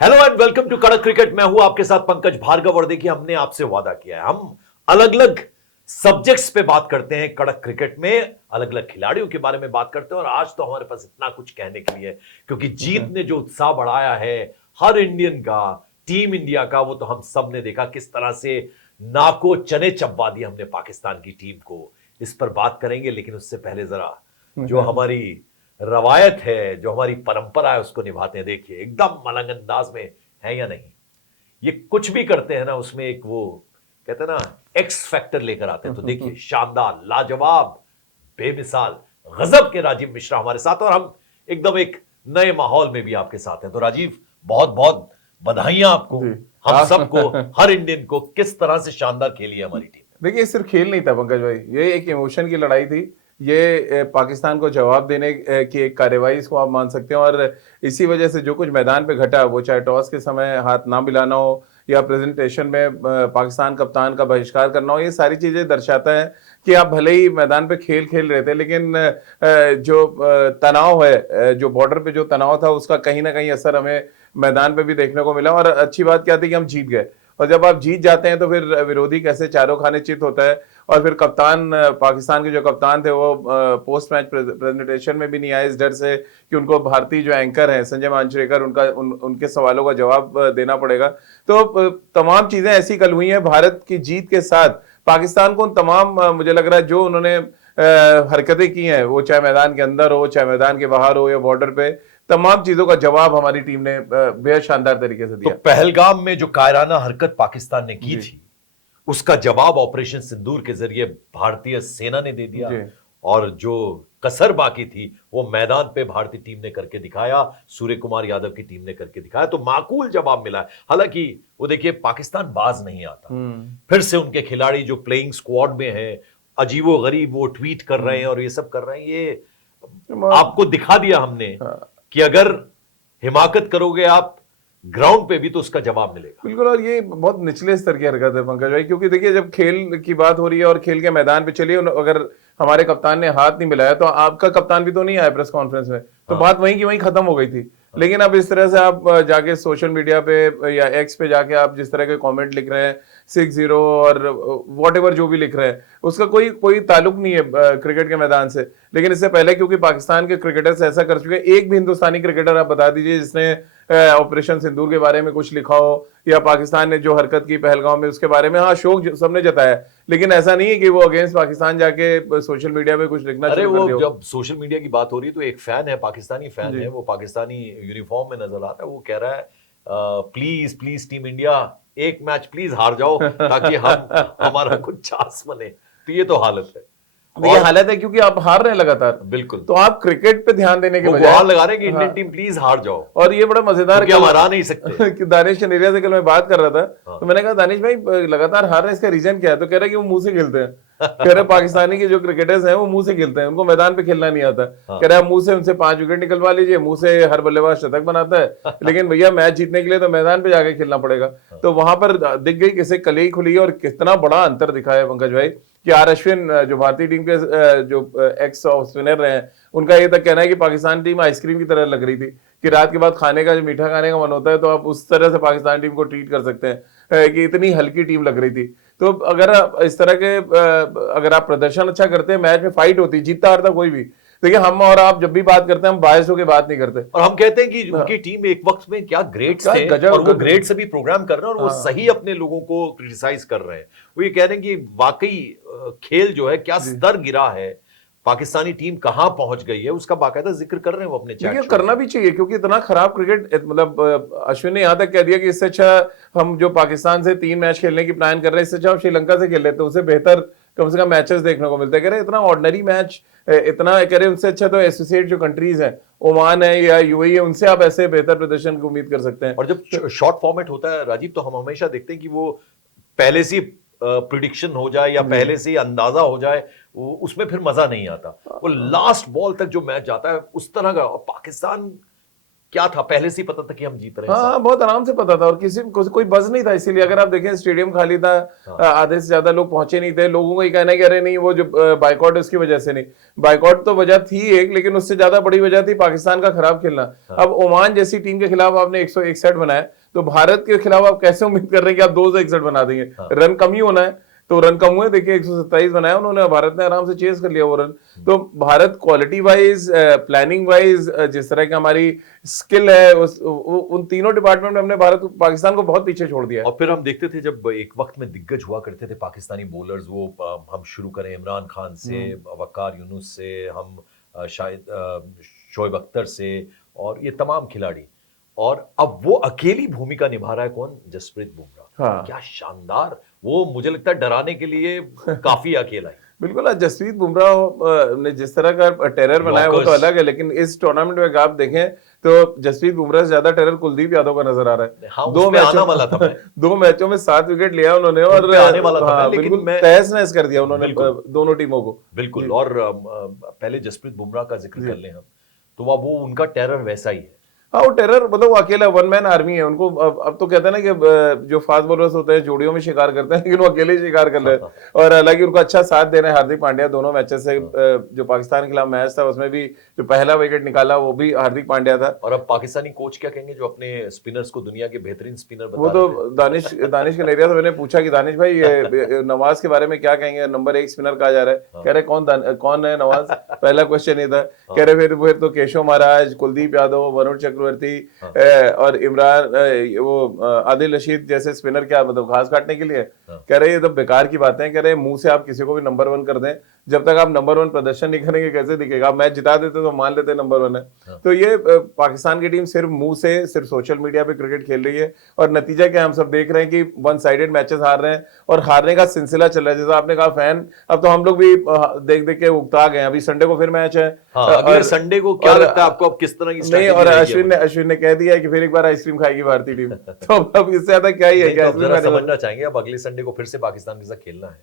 Hello and welcome to कड़क cricket. मैं हूं आपके साथ पंकज भार्गव और देखिए हमने आपसे वादा किया है हम अलग अलग सब्जेक्ट्स पे बात करते हैं। कड़क क्रिकेट में अलग अलग खिलाड़ियों के बारे में बात करते हैं और आज तो हमारे पास इतना कुछ कहने के लिए, क्योंकि जीत ने जो उत्साह बढ़ाया है हर इंडियन का, टीम इंडिया का, वो तो हम सब ने देखा किस तरह से नाको चने चबवा दिया हमने पाकिस्तान की टीम को। इस पर बात करेंगे, लेकिन उससे पहले जरा जो हमारी रवायत है, जो हमारी परंपरा है, उसको निभाते हैं। देखिए एकदम मलंग अंदाज में है या नहीं, ये कुछ भी करते हैं ना, उसमें एक वो कहते हैं ना एक्स फैक्टर लेकर आते हैं। तो देखिए शानदार, लाजवाब, बेमिसाल, गजब के राजीव मिश्रा हमारे साथ, और हम एकदम एक नए माहौल में भी आपके साथ हैं। तो राजीव, बहुत बहुत बधाइयां आपको, हम सबको, हर इंडियन को, किस तरह से शानदार खेली है हमारी टीम। देखिए सिर्फ खेल नहीं था पंकज भाई, ये एक इमोशन की लड़ाई थी। ये पाकिस्तान को जवाब देने की एक कार्यवाही इसको आप मान सकते हैं। और इसी वजह से जो कुछ मैदान पे घटा, वो चाहे टॉस के समय हाथ ना मिलाना हो या प्रेजेंटेशन में पाकिस्तान कप्तान का बहिष्कार करना हो, ये सारी चीजें दर्शाता है कि आप भले ही मैदान पे खेल खेल रहे थे, लेकिन जो तनाव है, जो बॉर्डर पे जो तनाव था, उसका कहीं ना कहीं असर हमें मैदान पे भी देखने को मिला। और अच्छी बात क्या थी कि हम जीत गए। और जब आप जीत जाते हैं तो फिर विरोधी कैसे चारों खाने चित होता है। और फिर कप्तान, पाकिस्तान के जो कप्तान थे, वो पोस्ट मैच प्रेजेंटेशन में भी नहीं आए, इस डर से कि उनको भारतीय जो एंकर हैं संजय मांजरेकर, उनके सवालों का जवाब देना पड़ेगा। तो तमाम चीजें ऐसी कल हुई हैं। भारत की जीत के साथ पाकिस्तान को उन तमाम, मुझे लग रहा है, जो उन्होंने हरकतें की हैं, वो चाहे मैदान के अंदर हो, चाहे मैदान के बाहर हो या बॉर्डर पे, तमाम चीजों का जवाब हमारी टीम ने बेहद शानदार तरीके से दिया। तो पहलगाम में जो कायराना हरकत पाकिस्तान ने की थी, उसका जवाब ऑपरेशन सिंदूर के जरिए भारतीय सेना ने दे दिया, और जो कसर बाकी थी वो मैदान पे भारतीय टीम ने करके दिखाया, सूर्य कुमार यादव की टीम ने करके दिखाया। तो माकूल जवाब मिला। हालांकि वो देखिए पाकिस्तान बाज नहीं आता, फिर से उनके खिलाड़ी जो प्लेइंग स्क्वाड में है, अजीबो गरीब वो ट्वीट कर रहे हैं और ये सब कर रहे हैं। ये आपको दिखा दिया हमने कि अगर हिमाकत करोगे आप ग्राउंड पे भी, तो उसका जवाब मिलेगा। बिल्कुल। और ये बहुत निचले स्तर की हरकत है पंकज भाई, क्योंकि देखिए जब खेल की बात हो रही है और खेल के मैदान पे चलिए, अगर हमारे कप्तान ने हाथ नहीं मिलाया तो आपका कप्तान भी तो नहीं आया प्रेस कॉन्फ्रेंस में, तो बात वहीं की वहीं खत्म हो गई थी। लेकिन अब इस तरह से आप जाके सोशल मीडिया पे या एक्स पे जाके आप जिस तरह के कमेंट लिख रहे हैं, 6-0 और व्हाटएवर जो भी लिख रहे हैं, उसका कोई ताल्लुक नहीं है क्रिकेट के मैदान से। लेकिन इससे पहले क्योंकि पाकिस्तान के क्रिकेटर्स ऐसा कर चुके हैं, एक भी हिंदुस्तानी क्रिकेटर आप बता दीजिए जिसने ऑपरेशन सिंदूर के बारे में कुछ लिखा हो, या पाकिस्तान ने जो हरकत की पहलगाम में उसके बारे में, हाँ शोक सबने जताया, लेकिन ऐसा नहीं है कि वो अगेंस्ट पाकिस्तान जाके सोशल मीडिया पे कुछ लिखना अरे शुरू कर दिया। जब सोशल मीडिया की बात हो रही है तो एक फैन है, पाकिस्तानी फैन है, वो पाकिस्तानी यूनिफॉर्म में नजर आता है, वो कह रहा है प्लीज प्लीज टीम इंडिया एक मैच प्लीज हार जाओ ताकि हम हमारा कुछ चांस बने। तो ये तो हालत है, ये हालत है क्योंकि आप हार रहे हैं लगातार। बिल्कुल। तो आप क्रिकेट पे ध्यान देने के बजाय गुहार लगा रहे हैं कि इंडियन टीम प्लीज हार जाओ। और ये बड़ा मजेदार है, हम हरा नहीं सकते कि दानिश चंदेरिया से कल मैं बात कर रहा था, तो मैंने कहा दानिश भाई लगातार हार रहे हैं, इसका रीजन क्या है? तो कह रहे कि वो मुंह से खेलते हैं। कह रहे पाकिस्तानी के जो क्रिकेटर्स हैं वो मुंह से खेलते हैं, उनको मैदान पे खेलना नहीं आता। कह रहे मुंह से उनसे 5 विकेट निकलवा लीजिए, मुंह से हर बल्लेबाज शतक बनाता है, लेकिन भैया मैच जीतने के लिए तो मैदान पे जाके खेलना पड़ेगा। तो वहां पर दिख गई किसे कली खुली, और कितना बड़ा अंतर दिखाया पंकज भाई कि आर अश्विन जो भारतीय टीम के जो एक्स ऑफ स्पिनर रहे हैं, उनका ये तक कहना है कि पाकिस्तान टीम आइसक्रीम की तरह लग रही थी, कि रात के बाद खाने का, जो मीठा खाने का मन होता है, तो आप उस तरह से पाकिस्तान टीम को ट्रीट कर सकते हैं कि इतनी हल्की टीम लग रही थी। तो अगर इस तरह के अगर आप प्रदर्शन अच्छा करते हैं, मैच में फाइट होती, जीतता हारता कोई भी। देखिए हम और आप जब भी बात करते हैं, हम बायस होकर बात नहीं करते, और हम कहते हैं कि उनकी टीम एक वक्त में क्या ग्रेट्स थे, और वो ग्रेट से भी प्रोग्राम कर रहे हैं, और वो सही अपने लोगों को क्रिटिसाइज कर रहे हैं। वो ये कह रहे हैं कि वाकई खेल जो है क्या स्तर गिरा है, पाकिस्तानी टीम कहां पहुंच गई है, उसका बाकायदा जिक्र कर रहे हैं वो अपने चैट। करना भी चाहिए, क्योंकि इतना खराब क्रिकेट, मतलब अश्विन ने यहां तक कह दिया कि इससे अच्छा हम जो पाकिस्तान से 3 मैच खेलने की प्लान कर रहे हैं, इससे अच्छा हम श्रीलंका से खेल लेते हैं, उससे बेहतर कम से कम मैचेस देखने को मिलते हैं। कह रहे इतना ऑर्डिनरी मैच, इतना कह रहे उनसे अच्छा तो एसोसिएट जो कंट्रीज हैं, ओमान है या यूएई है, उनसे आप ऐसे बेहतर प्रदर्शन की उम्मीद कर सकते हैं। और जब शॉर्ट फॉर्मेट होता है राजीव, तो हम हमेशा देखते हैं कि वो पहले से प्रिडिक्शन हो जाए या पहले से अंदाजा हो जाए, उसमें फिर मजा नहीं आता। वो लास्ट बॉल तक जो मैच जाता है उस तरह का, और पाकिस्तान क्या था, पहले से ही पता था कि हम जीत रहे हैं? हाँ, बहुत आराम से पता था और किसी कोई बज नहीं था। इसीलिए अगर आप देखें स्टेडियम खाली था, आधे से ज्यादा लोग पहुंचे नहीं थे। लोगों को ये कहना है कि अरे नहीं वो जो बाइकआउट है उसकी वजह से नहीं, बाइकआउट तो वजह थी एक, लेकिन उससे ज्यादा बड़ी वजह थी पाकिस्तान का खराब खेलना। अब ओमान जैसी टीम के खिलाफ आपने 161 बनाया, तो भारत के खिलाफ आप कैसे उम्मीद कर रहे हैं कि आप 261 बना देंगे? रन कम ही होना है, तो रन कम हुए। देखिए 127 बनाया उन्होंने, भारत ने आराम से चेस कर लिया वो रन। तो Bharat quality wise, planning wise, जिस तरह की हमारी स्किल है उन तीनों डिपार्टमेंट में हमने भारत पाकिस्तान को बहुत पीछे छोड़ दिया है। और फिर हम देखते थे जब एक वक्त में दिग्गज हुआ करते थे पाकिस्तानी बॉलर्स, वो हम शुरू करें इमरान खान से, वकार यूनुस से, हम शायद शोएब अख्तर से, और ये तमाम खिलाड़ी। और अब वो अकेली भूमिका निभा रहा है कौन? जसप्रीत बुमराह। हाँ। क्या शानदार, वो मुझे लगता है डराने के लिए काफी अकेला है। बिल्कुल, जसप्रीत बुमराह ने जिस तरह का टेरर बनाया वो तो अलग है, लेकिन इस टूर्नामेंट में आप देखें तो जसप्रीत बुमराह से ज्यादा टेरर कुलदीप यादव का नजर आ रहा है। हाँ, आना वाला था मैं। 2 मैचों में 7 विकेट लिया उन्होंने और आने वाला था मैं, बिल्कुल लेकिन तहस नहस कर दिया उन्होंने दोनों टीमों को। बिल्कुल। और पहले जसप्रीत बुमराह का जिक्र कर लें हम, तो वो उनका टेरर वैसा ही है। हाँ, वो टेरर मतलब वो अकेला वन मैन आर्मी है उनको। अब तो कहते हैं ना कि जो फास्ट बॉलर्स होते हैं जोड़ियों में शिकार करते हैं, लेकिन वो अकेले ही शिकार कर रहे हैं। और हालांकि उनको अच्छा साथ दे रहे हैं हार्दिक पांड्या। दोनों मैचेस से जो पाकिस्तान के खिलाफ मैच था उसमें भी जो पहला विकेट निकाला वो भी हार्दिक पांड्या था। और अब पाकिस्तानी कोच क्या कहेंगे जो अपने स्पिनर्स को दुनिया के बेहतरीन स्पिनर बता वो तो दानिश कनेरिया से मैंने पूछा कि दानिश भाई ये नवाज के बारे में क्या कहेंगे, नंबर 1 स्पिनर कहा जा रहा है। कह रहे कौन है नवाज? पहला क्वेश्चन ये था। कह रहे फिर तो केशव महाराज, कुलदीप यादव, वरुण चक्रवर्ती और इमरान, वो आदिल रशीद जैसे स्पिनर क्या मतलब घास काटने के लिए? कह रहे ये तो बेकार की बातें। कह रहे मुंह से आप किसी को भी नंबर 1 कर दें, जब तक आप नंबर 1 प्रदर्शन नहीं करेंगे कैसे दिखेगा? आप मैच जिता देते तो मान लेते नंबर 1 है। तो ये पाकिस्तान की टीम सिर्फ मुंह से, सिर्फ सोशल मीडिया पे क्रिकेट खेल रही है और नतीजा क्या हम सब देख रहे हैं कि 1 साइडेड मैचेस हार रहे हैं और हारने का सिलसिला चल रहा है। जैसा आपने कहा फैन, अब तो हम लोग भी देख देख के उकता गए। अभी संडे को फिर मैच है। अगले संडे को क्या लगता है आपको, अब किस तरह की? नहीं, और अश्विन ने कह दिया है कि फिर एक बार आइसक्रीम खाएगी भारतीय टीम। तो अब इससे ज्यादा क्या ही है? क्या समझना चाहेंगे, अब अगले संडे को फिर से पाकिस्तान के साथ खेलना है,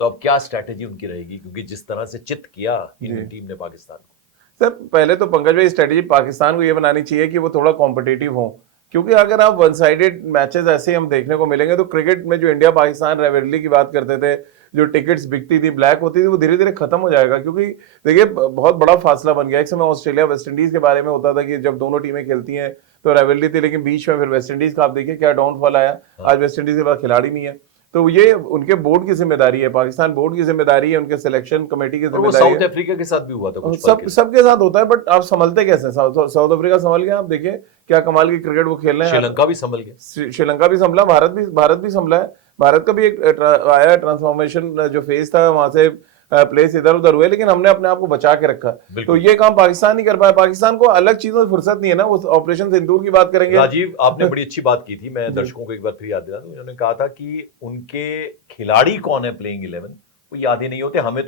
तो अब क्या स्ट्रैटेजी उनकी रहेगी? क्योंकि जिस तरह से चित किया इंडियन टीम ने पाकिस्तान को। सर पहले तो पंकज भाई स्ट्रैटेजी पाकिस्तान को ये बनानी चाहिए कि वो थोड़ा कॉम्पिटिटिव हो, क्योंकि अगर आप 1 साइडेड मैचेस ऐसे हम देखने को मिलेंगे तो क्रिकेट में जो इंडिया पाकिस्तान राइवलरी की बात करते थे, जो टिकट्स बिकती थी, ब्लैक होती थी, वो धीरे धीरे खत्म हो जाएगा। क्योंकि देखिए बहुत बड़ा फासला बन गया। एक समय ऑस्ट्रेलिया वेस्ट इंडीज के बारे में होता था कि जब दोनों टीमें खेलती हैं तो राइवलरी थी, लेकिन बीच में फिर वेस्ट इंडीज का आप देखिए क्या डाउनफॉल आया। आज वेस्ट इंडीज के पास खिलाड़ी नहीं है। तो ये उनके बोर्ड की जिम्मेदारी है, पाकिस्तान बोर्ड की जिम्मेदारी है, उनके सिलेक्शन कमेटी की जिम्मेदारी है। साउथ अफ्रीका के साथ भी हुआ था कुछ सबके साथ होता है, बट आप संभलते कैसे? साउथ अफ्रीका संभल गया, आप देखिए क्या कमाल की क्रिकेट वो खेल रहे हैं। श्रीलंका भी संभल गया, श्रीलंका भी संभला, भारत भी संभला है। भारत का भी एक आया ट्रांसफॉर्मेशन जो फेज था, वहां से प्लेस इधर उधर हुए, लेकिन हमने अपने आप को बचा के रखा। तो ये काम पाकिस्तान नहीं कर पाया। पाकिस्तान को अलग चीजों से फुर्सत नहीं है ना। उस ऑपरेशन सिंदूर की बात करेंगे। राजीव, आपने बड़ी अच्छी बात की थी, मैं दर्शकों को एक बार फिर याद दिला दूं। उन्होंने कहा था कि उनके खिलाड़ी कौन है प्लेइंग 11 वो याद ही नहीं होते। हमें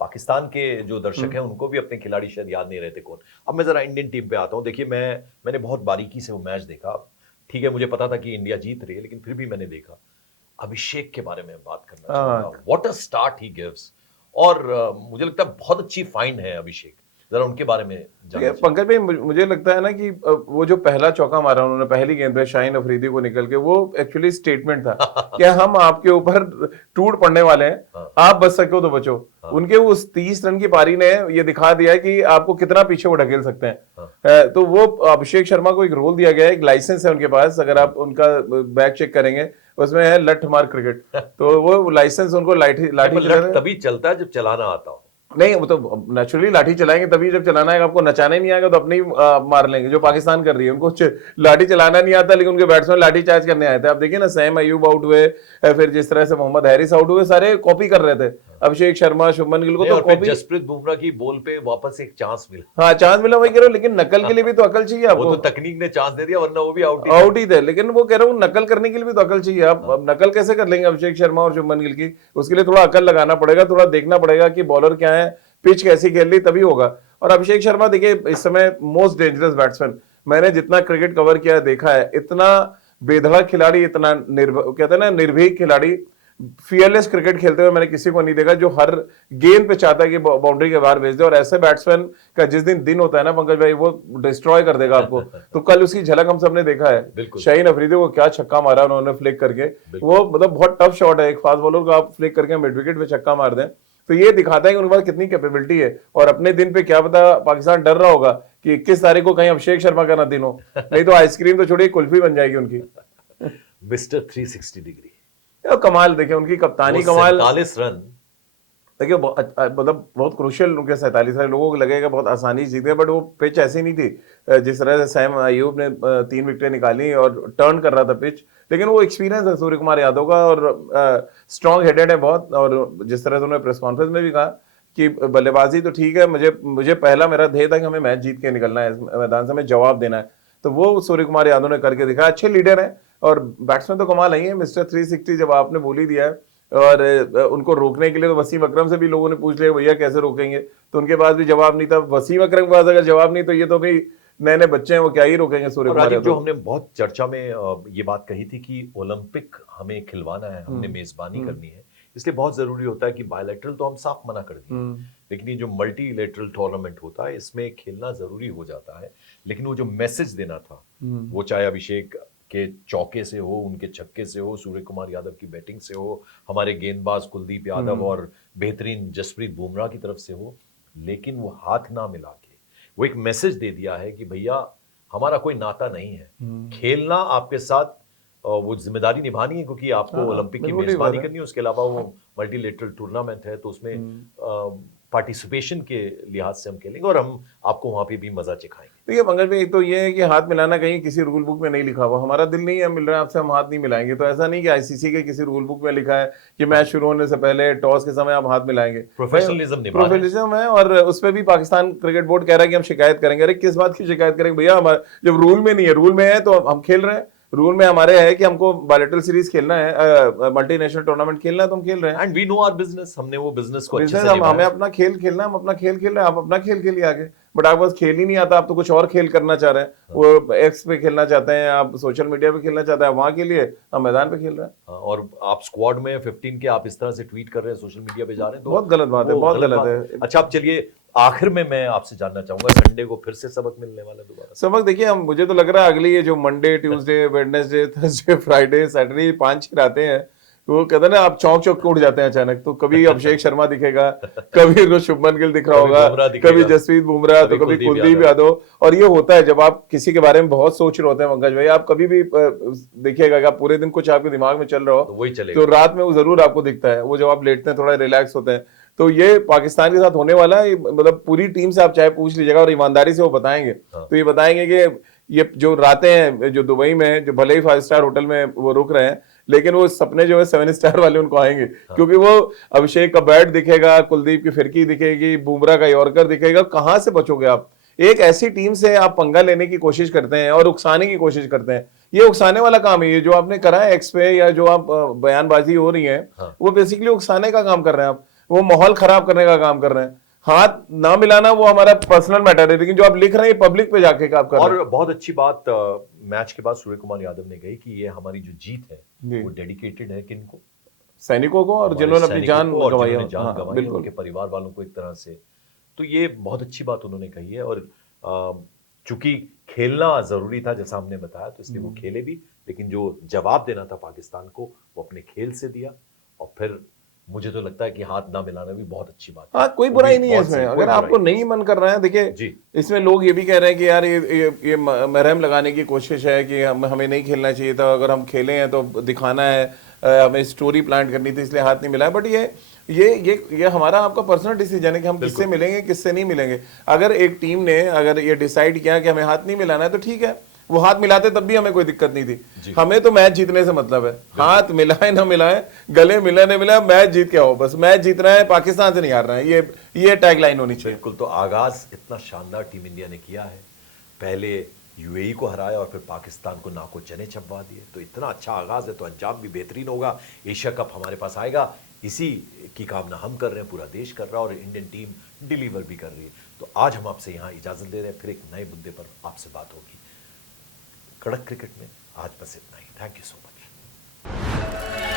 पाकिस्तान के जो दर्शक हैं उनको भी अपने खिलाड़ी शायद याद नहीं रहते कौन। अब मैं जरा इंडियन टीम पे आता हूं। देखिए मैंने बहुत बारीकी से वो मैच देखा। ठीक है, मुझे पता था कि इंडिया जीत रही है, लेकिन फिर भी मैंने देखा। अभिषेक के बारे में बात करना चाहूंगा। What a start he gives. और मुझे लगता है बहुत अच्छी फाइंड है अभिषेक, जरा उनके बारे में पंकज भाई मुझे लगता है ना कि वो जो पहला चौका मारा उन्होंने पहली गेंद पे शाहीन अफरीदी को निकल के, वो एक्चुअली स्टेटमेंट था कि हम आपके ऊपर टूट पड़ने वाले हैं, आप बच सको तो बचो। उनके उस 30 रन की पारी ने ये दिखा दिया है कि आपको कितना पीछे वो ढकेल सकते हैं। तो वो अभिषेक शर्मा को एक रोल दिया गया है, एक लाइसेंस है उनके पास। अगर आप उनका बैक चेक करेंगे उसमें है लठ मार क्रिकेट। तो वो लाइसेंस उनको लाठी तभी चलता है जब चलाना आता हो। नहीं, वो तो नेचुरली लाठी चलाएंगे तभी जब चलाना है। आपको नचाना ही नहीं आएगा तो अपने ही मार लेंगे, जो पाकिस्तान कर रही है। उनको लाठी चलाना नहीं आता, लेकिन उनके बैट्समैन लाठी चार्ज करने आए थे। आप देखिए ना, सैम अयूब आउट हुए, फिर जिस तरह से मोहम्मद हैरिस आउट हुए, सारे कॉपी कर रहे थे अभिषेक शर्मा, शुभमन गिल को। तो कॉपी जसप्रीत बुमराह की बॉल पे वापस एक चांस मिला। हाँ, चांस मिला, वही कह रहा हूँ, लेकिन नकल के लिए भी तो अकल चाहिए आपको। वो तो तकनीक ने चांस दे दिया, वरना वो भी आउट ही थे। लेकिन वो कह रहा हूँ नकल करने के लिए भी तो अकल चाहिए। आप नकल कैसे कर लेंगे अभिषेक शर्मा और शुभमन गिल की? उसके लिए थोड़ा अकल लगाना पड़ेगा, थोड़ा देखना पड़ेगा कि बॉलर क्या है, पिच कैसी खेल रही, तभी होगा। और अभिषेक शर्मा देखिए इस समय मोस्ट डेंजरस बैट्समैन। मैंने जितना क्रिकेट कवर किया देखा है, इतना बेधड़क खिलाड़ी, इतना कहते हैं ना निर्भीक खिलाड़ी, फियरलेस क्रिकेट खेलते हुए मैंने किसी को नहीं देखा जो हर गेंद पे चाहता है कि बाउंड्री के बाहर भेज दे, और ऐसे बैट्समैन का जिस दिन होता है ना पंकज भाई, वो डिस्ट्रॉय कर देगा आपको। तो कल उसकी झलक हम सबने देखा है, शाहीन अफरीदी को क्या छक्का मारा उन्होंने फ्लिक करके, वो मतलब बहुत टफ शॉट है, एक फास्ट बॉलर को आप फ्लिक करके मिड विकेट पे छक्का मार दें, तो ये दिखाता है कि उनके पास कितनी कैपेबिलिटी है। और अपने दिन पे क्या पता पाकिस्तान डर रहा होगा कि 21 तारीख को कहीं अभिषेक शर्मा का ना दिन हो, नहीं तो आइसक्रीम तो छोड़ी कुल्फी बन जाएगी उनकी। मिस्टर 360 डिग्री कमाल देखे उनकी कप्तानी, कमाल 47 रन देखिए, मतलब बहुत क्रूशियल उनके 47 रन। लोगों को लगेगा बहुत आसानी से जीते, बट वो पिच ऐसी नहीं थी जिस तरह से सैम अयूब ने 3 विकेटें निकाली और टर्न कर रहा था पिच, लेकिन वो एक्सपीरियंस है सूर्य कुमार यादव का और स्ट्रॉन्ग हेडेड है बहुत। और जिस तरह से उन्होंने प्रेस कॉन्फ्रेंस में भी कहा कि बल्लेबाजी तो ठीक है, मुझे पहला मेरा ध्येय था कि हमें मैच जीत के निकलना है, इस मैदान से हमें जवाब देना है, तो वो सूर्य कुमार यादव ने करके दिखाया। अच्छे लीडर हैं और बैट्समैन तो कमाल नहीं है। मिस्टर 360 जब आपने बोल ही दिया है, और उनको रोकने के लिए तो वसीम अकरम से भी लोगों ने पूछ लिया भैया कैसे रोकेंगे, तो उनके पास भी जवाब नहीं था। वसीम अकरम के पास अगर जवाब नहीं, तो ये तो भाई नए नए बच्चे हैं, वो क्या ही रोकेंगे सूर्य कुमार यादव। जो हमने बहुत चर्चा में ये बात कही थी कि ओलंपिक हमें खिलवाना है, हमने मेजबानी करनी है, इसलिए बहुत जरूरी होता है कि बायलैटरल तो हम साफ मना कर दिए, लेकिन ये जो मल्टीलेटरल टूर्नामेंट होता है इसमें खेलना जरूरी हो जाता है। लेकिन वो जो मैसेज देना था, वो चाहे अभिषेक के चौके से हो, उनके छक्के से हो, सूर्य कुमार यादव की बैटिंग से हो, हमारे गेंदबाज कुलदीप यादव और बेहतरीन जसप्रीत बुमराह की तरफ से हो, लेकिन वो हाथ ना मिला के वो एक मैसेज दे दिया है कि भैया हमारा कोई नाता नहीं है, खेलना आपके साथ वो जिम्मेदारी निभानी है, क्योंकि आपको ओलंपिक की मेजबानी करनी है, उसके अलावा वो मल्टीलेटरल टूर्नामेंट है, तो उसमें पार्टिसिपेशन के लिहाज से हम खेलेंगे और हम आपको वहां पे भी मजा चखाएंगे। देखिए पंकज भाई, एक तो ये है कि हाथ मिलाना कहीं किसी रूल बुक में नहीं लिखा हुआ, हमारा दिल नहीं है मिल रहा है आपसे, हम हाथ नहीं मिलाएंगे। तो ऐसा नहीं कि आईसीसी के किसी रूल बुक में लिखा है कि मैच शुरू होने से पहले टॉस के समय आप हाथ मिलाएंगे। प्रोफेशनलिज्म है, और उस पर भी पाकिस्तान क्रिकेट बोर्ड कह रहा है कि हम शिकायत करेंगे। अरे किस बात की शिकायत करेंगे भैया, हमारे जब रूल में नहीं है, रूल में है तो हम खेल रहे हैं। रूल में हमारे है कि हमको बायलैटरल सीरीज खेलना है, मल्टीनेशनल टूर्नामेंट खेलना है, तो हम खेल रहे हैं। And we know our business, हमने वो बिजनेस को अच्छे से हमें अपना खेल खेलना, हम अपना खेल खेल रहे हैं, आप अपना खेल खेलिए आगे। बट आप बस खेल ही नहीं आता, आप तो कुछ और खेल करना चाह रहे हैं, वो एक्स पे खेलना चाहते हैं, आप सोशल मीडिया पे खेलना चाहते हैं, वहां के लिए हम मैदान पे खेल रहे हैं। और आप स्क्वाड में 15 के आप इस तरह से ट्वीट कर रहे हैं, सोशल मीडिया पे जा रहे हैं, तो बहुत गलत बात है, बहुत गलत है। अच्छा, आप चलिए आखिर में मैं आपसे जानना चाहूंगा, संडे को फिर से सबक मिलने वाला दोबारा सबक? देखिए, हम मुझे तो लग रहा है अगली ये जो Monday, Tuesday, Wednesday, Thursday, Friday, Saturday 5-6 आते हैं, वो कहते हैं ना आप चौंक चौंक के उठ जाते हैं अचानक। तो कभी अभिषेक शर्मा दिखेगा, कभी शुभमन गिल दिख रहा होगा, कभी जसप्रीत बुमराह, तो कभी कुलदीप यादव। और ये होता है जब आप किसी के बारे में बहुत सोच रहे होते हैं पंकज भाई, आप कभी भी देखिएगा कि आप पूरे दिन कुछ आपके दिमाग में चल रहा हो, तो रात में वो जरूर आपको दिखता है। वो जब आप लेटते हैं थोड़ा रिलैक्स होते हैं, तो ये पाकिस्तान के साथ होने वाला है। मतलब पूरी टीम से आप चाहे पूछ लीजिएगा और ईमानदारी से वो बताएंगे, तो ये बताएंगे कि ये जो रातें हैं जो दुबई में, जो भले ही 5 स्टार होटल में वो रुक रहे हैं, लेकिन वो सपने जो है 7 स्टार वाले उनको आएंगे। क्योंकि वो अभिषेक का बैट दिखेगा, कुलदीप की फिरकी दिखेगी, बुमराह का यॉर्कर दिखेगा। कहां से बचोगे आप? एक ऐसी टीम से आप पंगा लेने की कोशिश करते हैं और उकसाने की कोशिश करते हैं। ये उकसाने वाला काम है, ये जो आपने करा है एक्स पे, या जो आप बयानबाजी हो रही है, वो बेसिकली उकसाने का काम कर रहे हैं आप, वो माहौल खराब करने का काम कर रहे हैं। हाथ ना मिलाना वो हमारा पर्सनल मैटर है, लेकिन जो आप लिख रहे हैं पब्लिक पे जाके आप कर रहे हैं। और बहुत अच्छी बात मैच के बाद सूर्य कुमार यादव ने कही कि ये हमारी जो जीत है वो डेडिकेटेड है किनको? सैनिकों को, और जिन्होंने अपनी जान गंवाई, उनके परिवार वालों को एक तरह से। तो ये बहुत अच्छी बात उन्होंने कही है। और चूंकि खेलना जरूरी था जैसा हमने बताया, तो इसलिए वो खेले भी, लेकिन जो जवाब देना था पाकिस्तान को वो अपने खेल से दिया। और फिर मुझे तो लगता है कि हाथ ना मिलाना भी बहुत अच्छी बात है। हाँ, कोई बुराई नहीं है इसमें। अगर आपको नहीं मन कर रहा है, देखिए इसमें लोग ये भी कह रहे हैं कि यार ये मरहम लगाने की कोशिश है कि हमें नहीं खेलना चाहिए था, अगर हम खेले हैं तो दिखाना है, हमें स्टोरी प्लांट करनी थी इसलिए हाथ नहीं मिला है। बट ये हमारा आपका पर्सनल डिसीजन है कि हम किससे मिलेंगे, किससे नहीं मिलेंगे। अगर एक टीम ने अगर ये डिसाइड किया कि हमें हाथ नहीं मिलाना है, तो ठीक है, वो हाथ मिलाते तब भी हमें कोई दिक्कत नहीं थी। हमें तो मैच जीतने से मतलब है, हाथ मिलाए ना मिलाए, गले मिले ना मिलाए, मैच जीत के आओ, बस मैच जीतना है, पाकिस्तान से नहीं हारना है। ये टैगलाइन होनी चाहिए। बिल्कुल। तो आगाज इतना शानदार टीम इंडिया ने किया है, पहले यूएई को हराया और फिर पाकिस्तान को नाको चने छपवा दिए, तो इतना अच्छा आगाज है, तो अंजाम भी बेहतरीन होगा। एशिया कप हमारे पास आएगा, इसी की कामना हम कर रहे हैं, पूरा देश कर रहा है, और इंडियन टीम डिलीवर भी कर रही है। तो आज हम आपसे यहाँ इजाजत दे रहे हैं, फिर एक नए मुद्दे पर आपसे बात होगी कड़क क्रिकेट में। आज बस इतना ही। Thank you so much.